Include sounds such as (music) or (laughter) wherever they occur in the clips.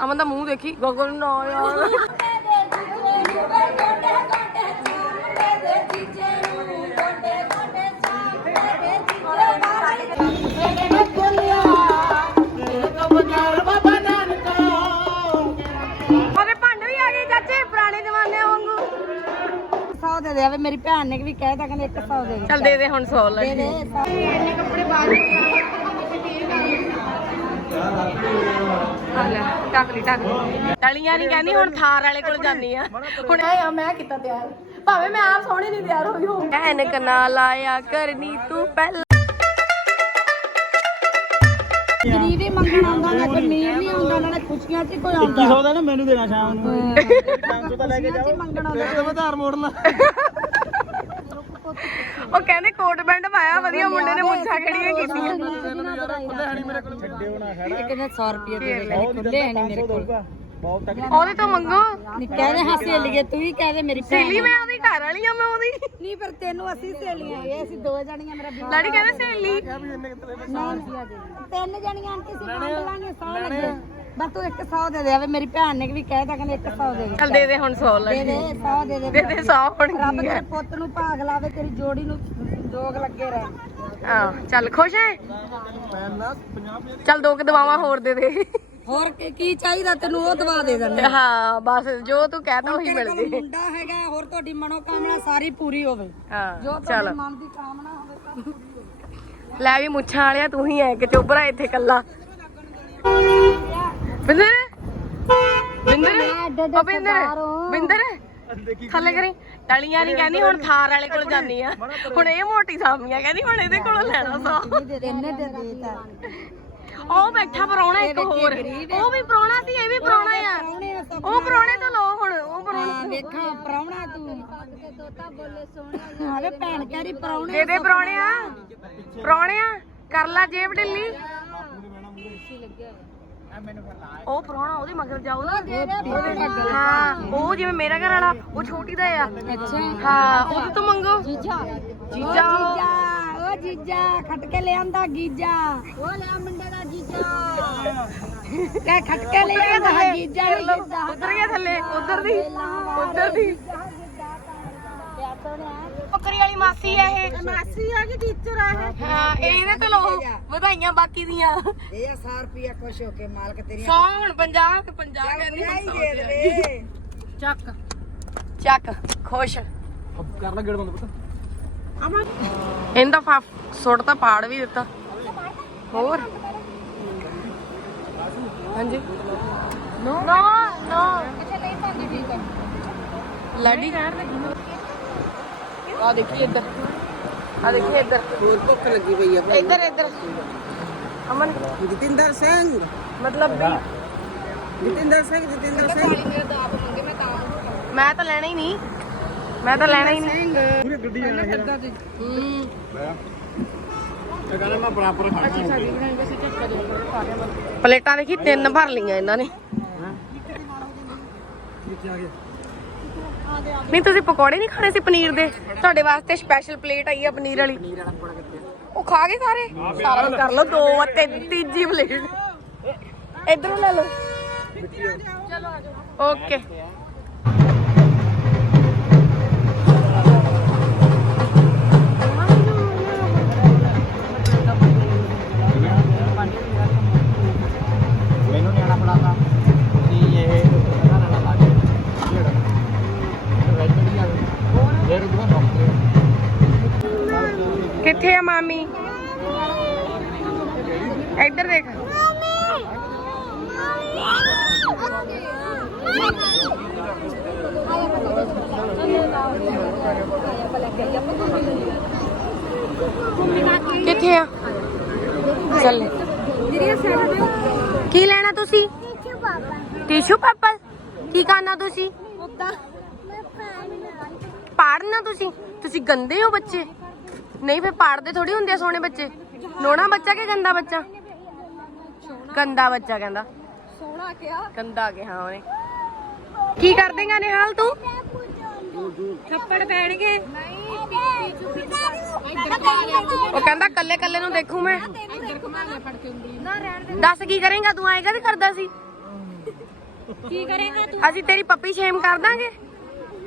ਅਮਨ ਦਾ ਮੂੰਹ ਦੇਖੀ ਗਗਨ ਨਾ ਯਾਰ ਉਹਦੇ ਭੰਡ ਵੀ ਆ ਗਏ ਚਾਚੇ ਪੁਰਾਣੇ ਜ਼ਮਾਨੇ ਵਾਂਗੂ। ਸੌ ਦੇ ਦੇ ਆਵੇ ਮੇਰੀ ਭੈਣ ਨੇ ਵੀ ਕਹਿਤਾ ਕਹਿੰਦੇ ਇੱਕ ਸੌ ਦੇ ਦੇ। ਚੱਲ ਦੇ ਦੇ ਹੁਣ 100 ਲੈ। ਦੇ ਦੇ ਸੌ। ਲੈ ਟੱਕ ਲਈ ਟਲੀਆਂ ਨਹੀਂ ਕਹਿੰਦੀ ਹੁਣ ਥਾਰ ਵਾਲੇ ਕੋਲ ਜਾਨੀ ਆ। ਹੁਣ ਆ ਮੈਂ ਕੀਤਾ ਤਿਆਰ। ਭਾਵੇਂ ਮੈਂ ਆਪ ਸੋਹਣੀ ਨਹੀਂ ਤਿਆਰ ਹੋਈ ਹੋਊ। ਐਨਕ ਨਾ ਲਾਇਆ ਕਰਨੀ ਤੂੰ ਪਹਿਲਾਂ। ਗਰੀਬ ਹੀ ਮੰਗਣ ਆਉਂਦਾ ਨਾ ਕੋਈ ਅਮੀਰ ਨਹੀਂ ਆਉਂਦਾ ਨਾ ਖੁਸ਼ੀਆਂ 'ਚ ਕੋਈ ਆਉਂਦਾ। 2100 ਦਾ ਨਾ ਮੈਨੂੰ ਦੇਣਾ ਸ਼ਾਮ ਨੂੰ। 500 ਦਾ ਲੈ ਕੇ ਖੁਸ਼ੀਆਂ 'ਚ ਹੀ ਮੰਗਣ ਆਉਂਦਾ। ਜਾਓ ਮੈਂ ਧਾਰ ਮੋੜਨਾ ਉਹ ਕਹਿੰਦੇ ਕੋਟ ਪੈਂਟ ਪਾਇਆ ਵਧੀਆ ਮੁੰਡੇ ਨੇ ਮੁੱਛਾਂ ਖੜੀਆਂ ਕੀਤੀਆਂ। ਛੱਡਿਓ ਨਾ ਖੜਾ ਇਹ ਕਹਿੰਦੇ 100 ਰੁਪਏ ਦੇ ਦੇ ਖੁੱਲੇ ਹੈ ਨਹੀਂ ਮੇਰੇ ਕੋਲ। ਬਹੁਤ ਤੱਕ ਉਹਦੇ ਤੋਂ ਮੰਗੋ। ਨਹੀਂ ਕਹਦੇ ਹਾਂ ਸਹੇਲੀਏ ਤੂੰ ਹੀ ਕਹਦੇ ਮੇਰੀ ਭੈਣ ਸੇਲੀ ਮੈਂ ਉਹਦੀ ਘਰ ਵਾਲੀ ਆ ਮੈਂ ਉਹਦੀ। ਨਹੀਂ ਪਰ ਤੈਨੂੰ ਅਸੀਂ ਸਹੇਲੀਆਂ ਇਹ ਅਸੀਂ ਦੋ ਜਣੀਆਂ ਮੇਰਾ ਵੀਰ ਲੜੀ ਕਹਿੰਦੇ ਸੇਲੀ ਤਿੰਨ ਜਣੀਆਂ ਆਂਟੀ ਸੀ ਮੰਗ ਲਾਂਗੇ 100 ਲੱਗੇ। ਬਸ ਤੂੰ 100 ਦੇ ਦੇ ਆਵੇ ਮੇਰੀ ਭੈਣ ਨੇ ਵੀ ਕਹਿਤਾ ਕਹਿੰਦੇ 100 ਦੇ ਦੇ। ਚੱਲ ਦੇ ਦੇ ਹੁਣ 100 ਲੈ। ਦੇ ਦੇ 100 ਦੇ ਦੇ। ਦੇ ਦੇ 100 ਹੁਣ ਰੱਬ ਤੇਰੇ ਪੁੱਤ ਨੂੰ ਭਾਗ ਲਾਵੇ ਤੇਰੀ ਜੋੜੀ ਨੂੰ ਜੋਗ ਲੱਗੇ ਰਹਿ ਹਾਂ ਚੱਲ ਖੁਸ਼ ਹੈ ਪੈਨਾ 50 ਚੱਲ ਦੋ ਕਿ ਦਵਾਵਾਂ ਹੋਰ ਦੇ ਦੇ। ਹੋਰ ਕੀ ਕੀ ਚਾਹੀਦਾ ਤੈਨੂੰ? ਉਹ ਦਵਾ ਦੇ ਦਿੰਦੇ ਹਾਂ ਬਸ ਜੋ ਤੂੰ ਕਹਿਤਾ ਉਹੀ ਮਿਲ ਕੋਲ ਜੇ ਮੁੰਡਾ ਹੈਗਾ ਹੋਰ ਤੁਹਾਡੀ ਮਨੋਕਾਮਨਾ ਸਾਰੀ ਪੂਰੀ ਹੋਵੇ। ਹਾਂ ਜੋ ਚੱਲ। ਤੁਹਾਡੇ ਮਨ ਦੀ ਕਾਮਨਾ ਹੋਵੇ ਸਭ ਲੈ ਵੀ ਮੁੱਛਾਂ ਵਾਲਿਆ ਤੂੰ ਹੀ ਐ ਕਿ ਚੋਬਰਾ ਇੱਥੇ ਕੱਲਾ ਬਿੰਦਰ? ਬਿੰਦਰ? ਉਹ ਬਿੰਦਰ ਬਿੰਦਰ? ਥੱਲੇ ਕਰੀ ਟਲੀਆਂ ਨਹੀਂ ਕਹਿੰਦੀ ਹੁਣ ਥਾਰ ਵਾਲੇ ਕੋਲ ਜਾਨੀ ਆ। ਹੁਣ ਇਹ ਮੋਟੀ ਸਾਮੀਆਂ ਕਹਿੰਦੀ ਹੁਣ ਇਹਦੇ ਕੋਲੋਂ ਲੈਣਾ ਸਾ ਇੰਨੇ ਦੇ ਦੇਤਾ ਉਹ ਬੈਠਾ ਪਰੌਣਾ ਇੱਕ ਹੋਰ। ਉਹ ਵੀ ਪਰੌਣਾ ਸੀ ਇਹ ਵੀ ਪਰੌਣਾ ਆ ਆ ਉਹ ਪਰੌਣੇ ਤੋਂ ਲੋ ਹੁਣ ਉਹ ਪਰੌਣਾ ਵੇਖਾਂ ਪ੍ਰਾਹੁਣਾ ਤੂੰ। ਆਵੇ ਭੈਣ ਕਹਿਰੀ ਪ੍ਰਾਹੁਣੇ ਦੇ ਦੇ ਪਰੌਣਿਆ ਪਰੌਣਿਆ ਕਰ ਲਾ ਜੇਬ ਢਿੱਲੀ। ਉਹ ਪਰੌਣਾ ਉਹਦੇ ਮਗਰ ਜਾਓ ਨਾ। ਹਾਂ ਉਹ ਜਿਵੇਂ ਮੇਰਾ ਘਰ ਵਾਲਾ ਉਹ ਛੋਟੀ ਦਾ ਆ। ਅੱਛਾ। ਹਾਂ ਉਹਦੇ ਤੋਂ ਮੰਗੋ। ਜੀਜਾ। ਜੀਜਾ। ਉਹ ਜੀਜਾ ਖਟ ਕੇ ਲਿਆਂਦਾ ਗੀਜਾ। ਉਹ ਲਿਆ ਮੁੰਡੇ ਦਾ ਜੀਜਾ ਕਹਿ ਖਟ ਕੇ ਲਿਆਂਦਾ ਜੀਜਾ ਉਧਰ ਗਿਆ ਥੱਲੇ। ਉਧਰ ਦੀ। ਉਧਰ ਦੀ। ਬੱਕਰੀ ਵਾਲੀ ਮਾਸੀ ਆ ਇਹ। ਮਾਸੀ ਆ ਕਿ ਟੀਚਰ ਆ ਇਹ? ਹਾਂ ਇਹਦੇ ਤੋਂ ਲਓ ਵਧਾਈਆਂ ਬਾਕੀ ਦੀਆਂ। ਇਹ 100 ਰੁਪਿਆ ਖੁਸ਼ ਹੋ ਕੇ ਮਾਲਕ ਤੇਰੀ 100 ਹੁਣ 50 ਤੇ 50 ਕਹਿੰਦੀ ਹੁਣ 100 ਦੇ ਦੇ। ਚੱਕ। ਚੱਕ ਖੁਸ਼। ਕਰ ਲੈ ਗੇੜ ਬੰਦ ਪੁੱਤ। ਇਹਦਾ ਫਾ ਸੁੱਟ ਤਾਂ ਪਾੜ ਵੀ ਦਿੱਤਾ। ਹੋਰ? ਹਾਂਜੀ। ਨੋ ਨੋ ਨੋ ਅੱਛਾ ਨਹੀਂ ਪਾਉਂਦੀ ਠੀਕ ਹੈ। ਲਾਡੀ? ਆ ਦੇਖੀ ਇੱਧਰ। ਆ ਦੇਖੀ ਇੱਧਰ। ਹੋਰ ਭੁੱਖ ਲੱਗੀ ਪਈ ਆ ਇੱਧਰ ਇੱਧਰ। ਅਮਨ। ਜਤਿੰਦਰ ਸਿੰਘ। ਮਤਲਬ ਵੀ ਜਤਿੰਦਰ ਸਿੰਘ ਜਤਿੰਦਰ ਸਿੰਘ। ਮੈਂ ਤਾਂ ਲੈਣਾ ਹੀ ਨਹੀਂ। ਮੈਂ ਤਾਂ ਲੈਣਾ ਹੀ ਨਹੀਂ। ਪੂਰੀ ਗੱਡੀ ਆ। ਗਿਆ ਹੂੰ। ਇਹ ਕਹਿੰਦਾ ਮੈਂ ਬਰਾਬਰ ਖਾ ਪਲੇਟਾਂ ਦੇਖੀ ਤਿੰਨ ਭਰ ਲਈਆਂ ਇਹਨਾਂ ਨੇ। ਕਿੱਥੇ ਆ ਗਿਆ ਨਹੀਂ ਤੁਸੀਂ ਪਕੌੜੇ ਨਹੀਂ ਖਾਣੇ ਸੀ ਪਨੀਰ ਦੇ? ਤੁਹਾਡੇ ਵਾਸਤੇ ਸਪੈਸ਼ਲ ਪਲੇਟ ਆਈ ਆ ਪਨੀਰ ਵਾਲੀ। ਉਹ ਖਾ ਕੇ ਸਾਰੇ? ਸਾਰਾ ਕਰ ਲਓ ਦੋ ਤੇ ਤੀਜੀ ਪਲੇਟ ਇਧਰੋਂ ਲੈ ਲਓ। ਓਕੇ। ਕਿੱਥੇ ਆ? ਚੱਲ। ਕੀ ਲੈਣਾ ਤੁਸੀਂ? ਟਿਸ਼ੂ ਪੇਪਰ ਕੀ ਕਰਨਾ ਤੁਸੀਂ? ਪੜਨਾ ਤੁਸੀਂ। ਤੁਸੀਂ ਗੰਦੇ ਹੋ ਬੱਚੇ। ਨਹੀਂ ਫੇ ਪੜਦੇ ਥੋੜੀ ਹੁੰਦੇ ਆ ਸੋਹਣੇ ਬੱਚੇ। ਨੋਣਾ ਬੱਚਾ ਕਿ ਗੰਦਾ ਬੱਚਾ? ਗੰਦਾ ਬੱਚਾ ਕਹਿੰਦਾ। ਸੋਹਣਾ ਕਿਹਾ। ਗੰਦਾ ਕਿਹਾ ਉਹਨੇ। ਕੀ ਕਰ ਦੇਗਾ ਨਿਹਾਲ ਤੂੰ? ਥੱਪੜ ਪੈਣਗੇ। ਉਹ ਕਹਿੰਦਾ ਕੱਲੇ ਕੱਲੇ ਨੂੰ ਦੇਖੂ ਮੈਂ। ਦੱਸ ਕੀ ਕਰੇਗਾ? ਤੂੰ ਐਂ ਕਦੇ ਕਰਦਾ ਸੀ? ਕੀ ਕਰੇਗਾ ਤੂੰ? ਅਸੀਂ ਤੇਰੀ ਪੱਪੀ ਸ਼ੇਮ ਕਰ ਦਾਂਗੇ।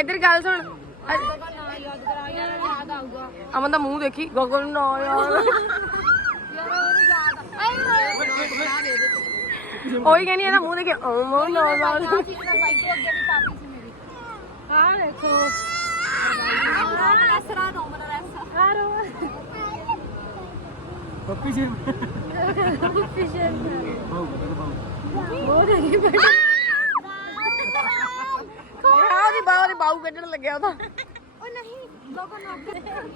ਇੱਧਰ ਗੱਲ ਸੁਣ। ਨਾ ਯਾਦ ਕਰਾ ਯਾਰ ਯਾਦ ਆਊਗਾ ਅਮਨ ਦਾ ਮੂੰਹ ਦੇਖੀ। ਗਗਨ ਨਾ ਯਾਰ ਯਾਰ ਉਹ ਯਾਦ ਆਏ ਉਹੀ ਕਹਿੰਦੀ ਇਹਦਾ ਮੂੰਹ ਦੇਖੇ ਅਮਨ ਨਾ ਨਾ ਅੱਗੇ ਦੇਖੋ। ਨੋ ਪੱਪੀ ਜੀ ਬਾਉ ਬਾਉ ਉਹ ਦੇਖੀ ਬੈਠ ਉਹਦੀ ਬਾਹ ਉਹਦੀ ਬਾਹੂ ਕੱਢਣ ਲੱਗਿਆ ਉਹਦਾ। ਉਹ ਨਹੀਂ ਲੋਕਾਂ ਨੂੰ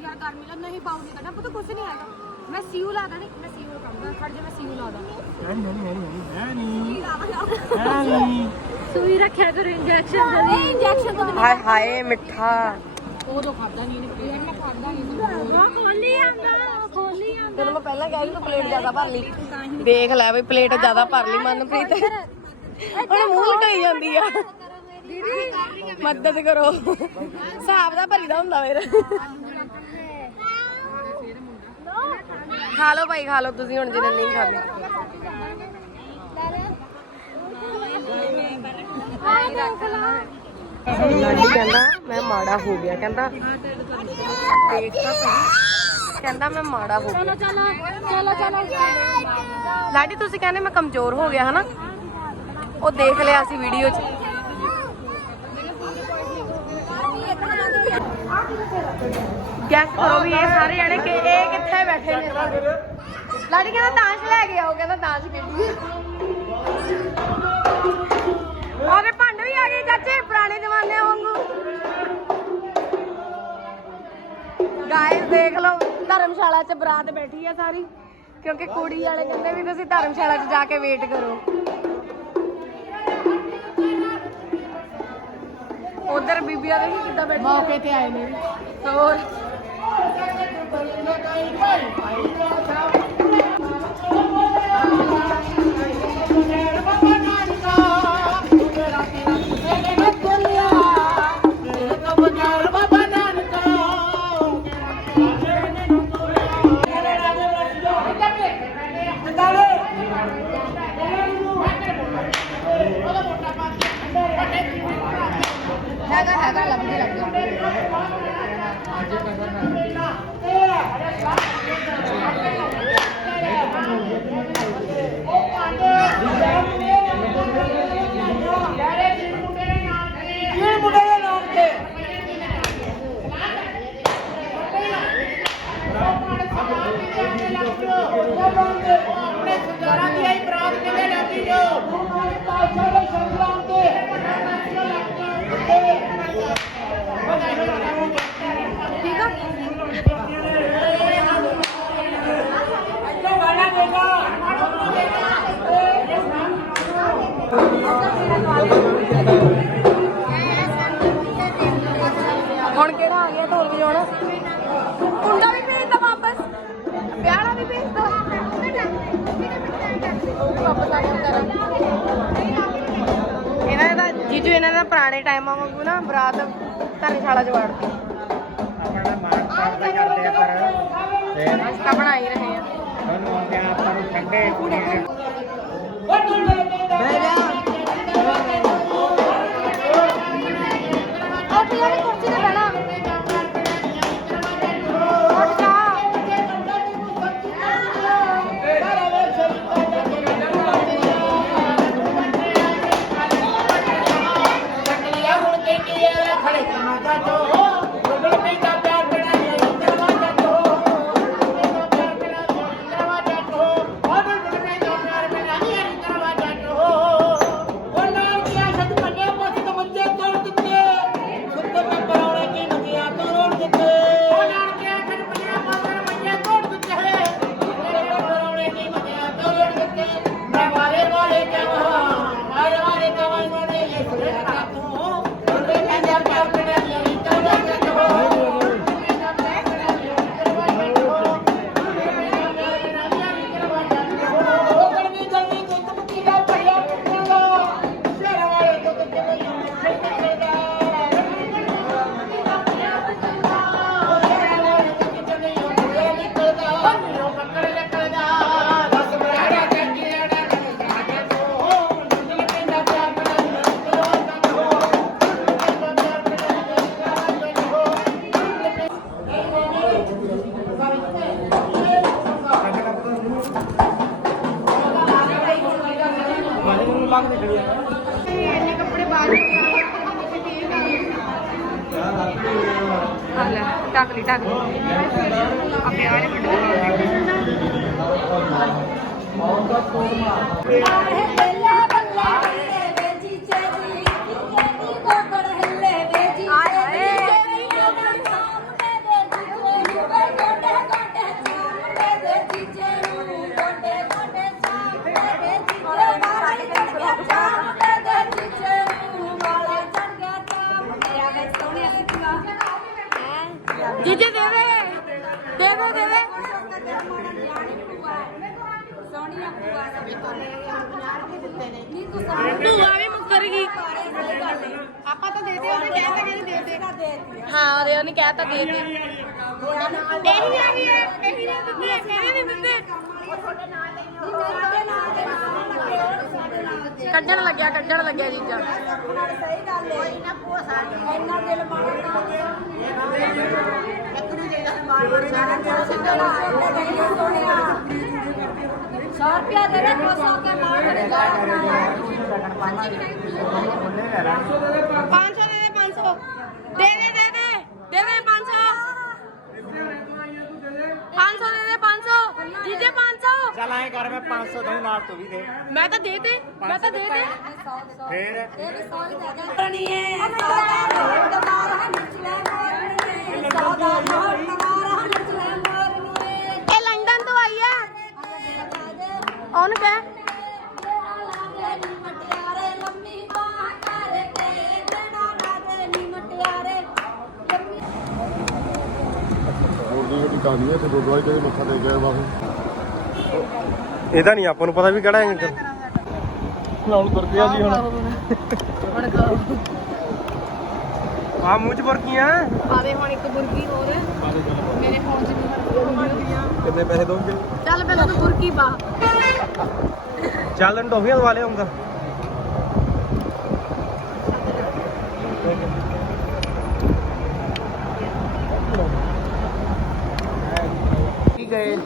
ਯਾਰ ਗਰਮੀ ਲੱਗ ਨਹੀਂ ਪਾਉ ਨਹੀਂ ਕਰਨਾ ਪਤਾ ਕੁਛ ਨਹੀਂ ਹੈਗਾ। ਮੈਂ ਸੀਊ ਲਾਦਾ ਨਹੀਂ ਮੈਂ ਸੀਊ ਕੰਮ ਖੜ ਜਾ ਮੈਂ ਸੀਊ ਲਾਦਾ ਹੈ ਨਹੀਂ ਨਹੀਂ ਹੈ ਨਹੀਂ ਹੈ ਨਹੀਂ। ਸੂਈ ਰੱਖਿਆ ਕਰੋ ਇੰਜੈਕਸ਼ਨ ਦੇ ਇੰਜੈਕਸ਼ਨ ਤੋਂ ਹਾਏ ਹਾਏ ਮਿੱਠਾ। ਉਦੋਂ ਖਾਦਾ ਨਹੀਂ ਇਹਨੇ ਯਾਰ ਮੈਂ ਖਾਦਾ ਨਹੀਂ ਉਹ ਖੋਲੀ ਆਂਦਾ ਖੋਲੀ ਆਂਦਾ ਤੈਨੂੰ ਮੈਂ ਪਹਿਲਾਂ ਕਿਹਾ ਸੀ ਤੂੰ ਪਲੇਟ ਜ਼ਿਆਦਾ ਭਰ ਲਈ। ਦੇਖ ਲੈ ਬਈ ਪਲੇਟ ਜ਼ਿਆਦਾ ਭਰ ਲਈ ਮਨਪ੍ਰੀਤ। ਹੁਣ ਮੂੰਹ ਲਟਾਈ ਜਾਂਦੀ ਆ। ਮਦਦ ਕਰੋ। ਹਿਸਾਬ ਦਾ ਭਰੀਦਾ ਹੁੰਦਾ ਮੇਰਾ ਖਾ ਲਓ ਭਾਈ, ਖਾ ਲਓ। ਤੁਸੀਂ ਹੁਣ ਜਿਹਨੇ ਨਹੀਂ ਖਾਦੇ। ਲਾਡੀ ਕਹਿੰਦਾ, ਮੈਂ ਮਾੜਾ ਹੋ ਗਿਆ। ਕਹਿੰਦਾ, ਦੇਖ ਤਾਂ ਕਹਿੰਦਾ, ਮੈਂ ਮਾੜਾ ਹੋ ਗਿਆ। ਚਲੋ ਲਾਡੀ, ਤੁਸੀਂ ਕਹਿੰਦੇ ਮੈਂ ਕਮਜ਼ੋਰ ਹੋ ਗਿਆ, ਹਨਾ? ਉਹ ਦੇਖ ਲਿਆ ਸੀ ਵੀਡੀਓ 'ਚ। ਗੈਸ ਕਰੋ ਵੀ ਇਹ ਸਾਰੇ ਜਣੇ ਕਿ ਇਹ ਕਿੱਥੇ ਬੈਠੇ ਨੇ? ਲਾਡੀ ਕਹਿੰਦਾ ਤਾਸ਼ ਲੈ ਕੇ ਆਓ, ਕਹਿੰਦਾ ਤਾਸ਼ ਖੇਡੀਏ ਉਹਦੇ ਭੰਡ ਵੀ ਆ ਗਏ ਚਾਚੇ, ਪੁਰਾਣੇ ਜ਼ਮਾਨੇ ਵਾਂਗੂ। ਗਾਇਸ ਦੇਖ ਲਓ, ਧਰਮਸ਼ਾਲਾ 'ਚ ਬਰਾਤ ਬੈਠੀ ਆ ਸਾਰੀ, ਕਿਉਂਕਿ ਕੁੜੀ ਵਾਲੇ ਕਹਿੰਦੇ ਵੀ ਤੁਸੀਂ ਧਰਮਸ਼ਾਲਾ 'ਚ ਜਾ ਕੇ ਵੇਟ ਕਰੋ। ਉਧਰ ਬੀਬੀਆਂ ਦੇਖੀ ਕਿੱਦਾਂ ਬੈਠੀ? ਮੌਕੇ ਤੇ ਆਏ ਨੇ। ਹੋਰ ਜੀਜੂ ਇਹਨਾਂ ਦਾ ਪੁਰਾਣੇ ਟਾਈਮਾਂ ਵਾਂਗੂ ਨਾ ਬਰਾਤ ਧਰਮਸ਼ਾਲਾ ਚ ਵਾੜਦੀ ਆਪਣਾ ਮਾਨ ਕਰਦੇ ਕਰਦੇ ਆ ਪਰ ਤੇ ਅਸੀਂ ਤਾਂ ਬਣਾ ਹੀ ਰਹੇ ਆ ਤੁਹਾਨੂੰ ਆਉਂਦੇ ਆਪਾਂ ਨੂੰ ਠੰਡੇ ਵਾਂਗ ਨਿਕਲੀ ਆ। ਇੰਨੇ ਕੱਪੜੇ ਬਾਹਰ ਆ। ਲੈ ਟੱਕ ਲਈ ਟੱਕ ਆਪਣੇ ਵਾਲੇ ਆਹੇ ਬੱਲੇ ਬੱਲੇ ਬੱਲੇ ਵੇ ਜੀਜੇ ਦੀ ਜੀਜੇ ਦੀ ਕੋਕੜ ਹੱਲੇ ਵੇ ਜੀਜੇ ਦੀ ਮੁੰਡੇ ਦੇ ਜੀਜੇ ਨੂੰ ਵੇ ਗੋਡੇ ਗੋਡੇ ਮੁੰਡੇ ਦੇ ਜੀਜੇ ਨੂੰ ਗੋਡੇ ਗੋਡੇ ਮੁੰਡੇ ਦੇ ਜੀਜੇ ਵਾਲਾ ਚੜ ਗਿਆ ਚਾ ਮੁੰਡੇ ਦੇ ਜੀਜੇ ਨੂੰ ਵਾਲਾ ਚੜ ਗਿਆ ਚਾ ਮੁੰਡੇ ਆ ਗਏ ਸੋਹਣੇ ਸਿੱਖਾ ਜੀਜੇ ਦੇ ਦੇ ਦੇ ਦੇ ਦੇ ਦੇ ਸੋਹਣੀਆਂ ਭੂਆ ਸਭ ਤੋਂ ਨਹੀਂ ਤੂੰ ਸੋਹਣੀ ਭੂਆ ਵੀ ਮੁੱਕਰ ਗਈ ਆਪਾਂ ਤਾਂ ਦੇ ਦੇ ਉਹਨੇ ਕਹਿਤਾ ਕਿ ਦੇ ਦੇ ਦੇ ਉਹਨੇ ਕਹਿਤਾ ਦੇ ਦੇ ਇਹੀ ਆ ਗਈ ਹੈ ਇਹੀ ਨਹੀਂ ਦਿੰਦੇ ਇਹੀ ਨਹੀਂ ਦਿੰਦੇ ਸਾਡੇ ਨਾਲ ਦੇ ਨਾਲ ਲੱਗੇ ਹੋਣ ਸਾਡੇ ਨਾਲ ਦੇ ਕੱਢਣ ਲੱਗਿਆ ਕੱਢਣ ਲੱਗਿਆ ਜੀਜਾ। ਨਾਲ ਸਹੀ ਗੱਲ ਹੈ ਨਾ ਭੂਆ ਸਾਡੀ ਇੰਨਾ ਦਿਲ ਮਾੜਾ ਇੱਕ ਨੂੰ ਦੇ ਦਾ ਮਾਰ ਮਾਰ ਜਾਣਾ ਸਿੱਧਾ ਨਾ ਗਈਆਂ ਸੋਹਣਿਆ 100 ਰੁਪਿਆ ਦੇ ਦੇ ਕੋਸਾ ਕੇ ਮਾਰ ਦੇ। ਜਾਣਾ 500 ਦੇ ਦੇ 500 ਦੇ ਦੇ ਦੇ ਦੇ ਦੇ ਦੇ 500 500 ਦੇ ਦੇ 500 ਜੀਜੇ 500 ਚੱਲ ਐਂ ਕਰ ਮੈਂ 500 ਦਊਂ ਨਾਲ ਤੂੰ ਵੀ ਦੇ। ਮੈਂ ਤਾਂ ਦੇ ਦੇ ਮੈਂ ਤਾਂ ਦੇ ਦੇ ਫੇਰ? ਇਹ ਵੀ ਸੌ ਹੀ ਦੇ ਦੇ ਰਣੀਏ ਸੌਦਾ ਨੋਟ ਮਾਰਾ ਨਿਚਲੇ ਮੋਰਨੀਏ ਸੌਦਾ ਨੋਟ ਮਾਰਾ ਨਿਚਲੇ ਮੋਰਨੀਏ ਇਹ ਲੰਡਨ ਤੋਂ ਆਈ ਆ। ਉਹਨੂੰ ਕਹਿ? ਨਾ ਦੇ ਦੀ ਟਿਕਾਣੀ ਹੈ ਤੇ ਗੁਰਦੁਆਰੇ ਤੇ ਮੱਥਾ ਟੇਕ ਗਿਆ ਬਾਹੂ ਇਹਦਾ ਨਹੀਂ ਆਪਾਂ ਨੂੰ ਪਤਾ ਵੀ ਕਿਹੜਾ ਹੈ ਹੁਣ ਤੁਰ ਗਿਆ ਜੀ ਹੁਣ। ਹੁਣ ਖਾਓ ਆ ਮੂੰਹ ਚ ਬੁਰਕੀਆਂ? ਆਦੇ ਹੁਣ ਇੱਕ ਬੁਰਕੀ ਹੋਰ। ਮੇਰੇ ਫੋਨ 'ਚ ਨਹੀਂ ਕਿੰਨੇ ਪੈਸੇ ਦੋਗੇ? ਚੱਲ ਪਹਿਲਾਂ ਤੂੰ ਬੁਰਕੀ ਪਾ। ਚੱਲ ਟੋਫੀਆਂ ਦਵਾ ਲਿਆਉਂਗਾ ਕੀ ਗਏ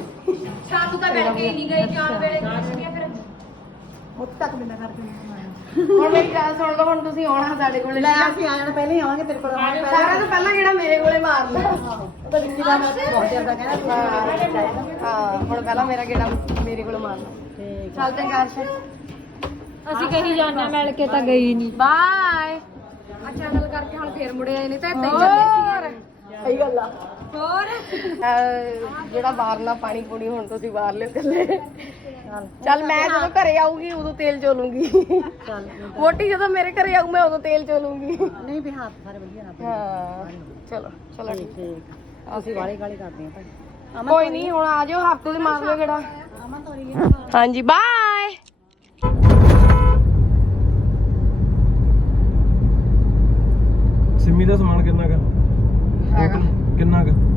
ਸਾਤੂ ਤਾਂ ਬੈਠ ਕੇ ਨਹੀਂ ਗਏ ਜਾਣ ਵੇਲੇ। ਫਿਰ (laughs) ਹੁਣ ਮੇਰੀ ਗੱਲ ਸੁਣ ਲਓ ਹੁਣ ਤੁਸੀਂ ਆਉਣਾ ਸਾਡੇ ਕੋਲੇ। ਲੈ ਅਸੀਂ ਆ ਜਾਣਾ ਪਹਿਲਾਂ ਹੀ ਆਵਾਂਗੇ ਤੇਰੇ ਕੋਲ ਸਾਰਿਆਂ ਤੋਂ ਪਹਿਲਾਂ ਕਿਹੜਾ ਮੇਰੇ ਕੋਲੇ ਮਾਰ ਲੈ ਉਹਦਾ ਜਿੰਨੀ ਵਾਰ ਮੈਂ ਬਹੁਤ ਜ਼ਿਆਦਾ ਕਹਿੰਦਾ ਹਾਂ ਹੁਣ ਪਹਿਲਾਂ ਮੇਰਾ ਕਿਹੜਾ ਮੇਰੇ ਕੋਲ ਮਾਰ ਲੈ ਚੱਲ ਚੰਗਾ ਅਰਸ਼ ਅਸੀਂ ਕਹੀ ਜਾਣਾ ਮਿਲ ਕੇ ਤਾਂ ਗਈ ਨਹੀਂ ਬਾਏ। ਅੱਛਾ ਗੱਲ ਕਰਕੇ ਹੁਣ ਫੇਰ ਮੁੜੇ ਆਏ ਨੇ ਤਾਂ ਏਦਾਂ ਹੀ ਚੱਲੇ ਸੀ ਸਹੀ ਗੱਲ ਆ। ਹੋਰ? ਜਿਹੜਾ ਬਾਹਰਲਾ ਪਾਣੀ ਪੂਣੀ ਹੁਣ ਤੁਸੀਂ ਬਾਹਰ ਲਿਓ ਕੱਲੇ ਚੱਲ ਮੈਂ ਜਦੋਂ ਘਰੇ ਆਊਗੀ ਉਦੋਂ ਤੇਲ ਚੋਲੂੰਗੀ। ਚੱਲ। ਵੋਟੀ ਜਦੋਂ ਮੇਰੇ ਘਰੇ ਆਊ ਮੈਂ ਉਦੋਂ ਤੇਲ ਚੋਲੂੰਗੀ। ਨਹੀਂ ਵੀ ਹੱਥ ਸਾਰੇ ਵਧੀਆ ਹਾਂ ਚਲੋ ਚਲੋ ਠੀਕ ਠੀਕ। ਅਸੀਂ ਵਾਲੇ ਗਾਲੇ ਕਰਦੇ ਆ ਭਾਈ। ਕੋਈ ਨਹੀਂ ਹੁਣ ਆ ਜਾਓ ਹਫ਼ਤੇ ਦੇ ਮਾਰ ਲਿਓ ਕਿਹੜਾ। ਤੋਰੀ ਹਾਂਜੀ ਬਾਏ। ਸਿੰਮੀ ਦਾ ਸਮਾਨ ਕਿੰਨਾ ਕਰ ਕਿੰਨਾ ਕੁ?